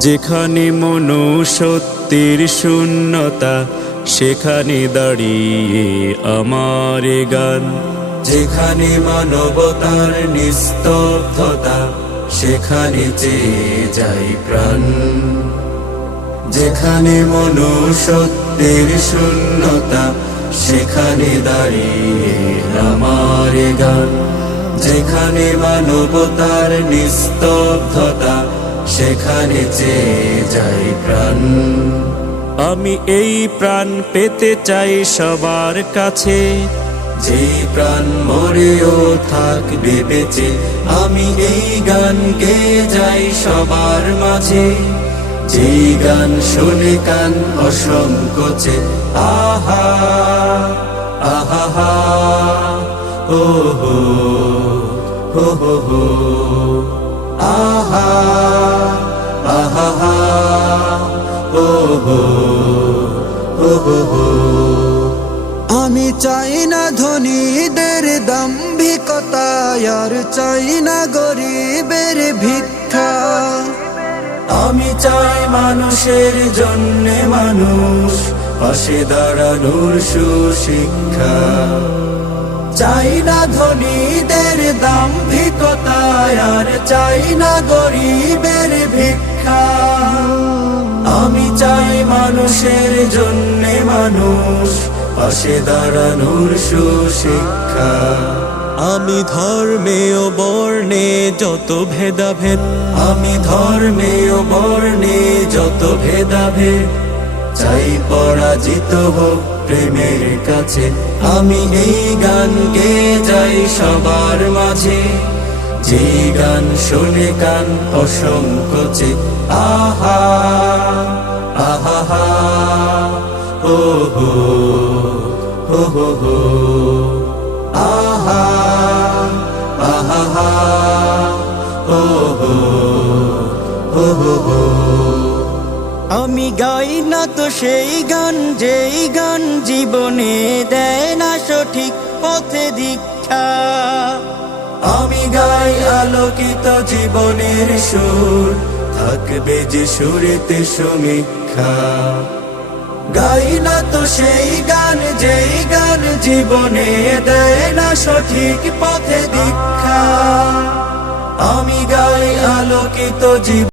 যেখানে মনুষ্যত্বের শূন্যতা, সেখানে দাঁড়িয়ে আমার গান। যেখানে মানবতার নিস্তব্ধতা, সেখানে চেয়ে যাই প্রাণ। যেখানে মনুষ্যত্বের শূন্যতা, সেখানে দাঁড়িয়ে আমার গান। যেখানে মানবতার নিস্তব্ধতা সেখানে চেয়ে যাই প্রাণ। আমি এই প্রাণ পেতে চাই সবার কাছে। যেই প্রাণ মরেও থাকবে বেঁচে আমি এই গান গেয়ে যাই সবার মাঝে। যেই গান শুনে কান অসংকোচে আহা আহা ও হো হো হো হো আহা। আহা ও আমি চাই না ধনীদের দাম্ভিকতা আর চাই না গরিবের ভিক্ষা। আমি চাই মানুষের জন্যে মানুষ, পাশে দাঁড়ানোর সুশিক্ষা। চাই না ধনীদের দাম্ভিকতা আর চাই না গরিবের ভিক্ষা। আমি চাই মানুষের জন্য মানুষ পাশে দাঁড়ানোর সুশিক্ষা। আমি ধর্মে ও বর্ণে যত ভেদাভেদ আমি ধর্মে ও বর্ণে যত ভেদাভেদ চাই পরাজিত হোক প্রেমের কাছে। আমি এই গান গে যাই সবার মাঝে। যে গান শোনে কান অসংকোচে। আহা আহা ও হো হো হো হো আহা আহা ও হো। আমি গাই না তো সেই গান, যেই গান জীবনে দেয় না সঠিক পথে দীক্ষা। আমি গাই আলোকিত জীবনের সুর, থাকবে যে সুরেতে সমীক্ষা। গাই না তো সেই গান, যেই গান জীবনে দেয় না সঠিক পথে দীক্ষা। আমি গাই আলোকিত জীবন